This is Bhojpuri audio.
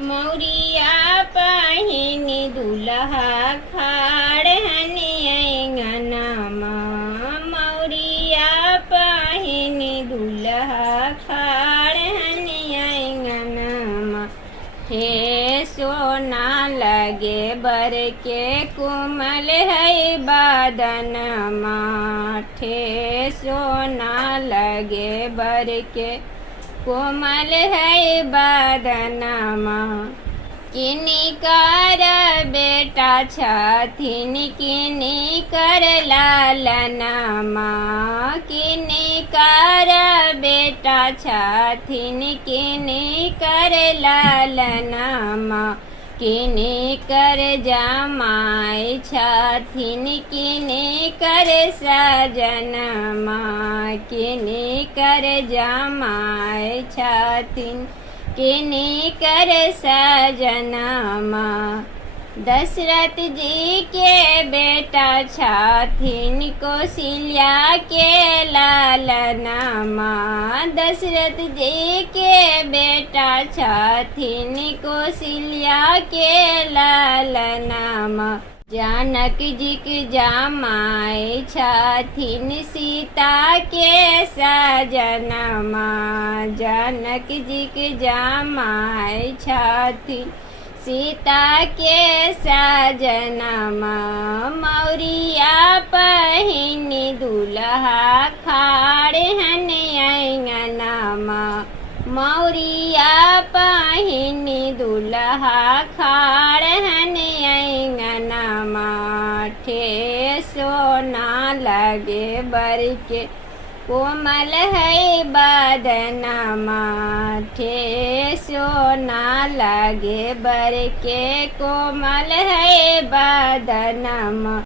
मौरिया पहिनी दुल्हा खाड़ हनी अंगनमा। मौरिया पहिनी दुल्हा खाड़ हनी अंगनमा। हे सोना लगे बर के कुमल है बदनमा। हे सोना लगे बर के कोमल है बदनमा। किनी कर बेटा छथिन किनी कर लालनमा। किनी कर बेटा छथिन किनी कर लालनमा। किनी कर जमाई छथिन किनी कर सजनमा। किनी कर जमाई छथिन किनी कर सजनमा। दशरथ जी के बेटा छथिन कौशल्या के लालनमा। दशरथ जी के बेटा छथिन कौशल्या के लालनमा। जानक जी के जमाई छथिन सीता के सजनमा। जानक जी के जमाई छथिन सीता के सजनमा। मौरिया पहिनी दुल्हा खाड़ हनी अंगनमा। मौरिया पहिनी दुल्हा खाड़ हनी अंगनमा। ठे सोना लगे बर के कोमल है बदनमा। ठे सोना लगे बर के कोमल है बदनमा।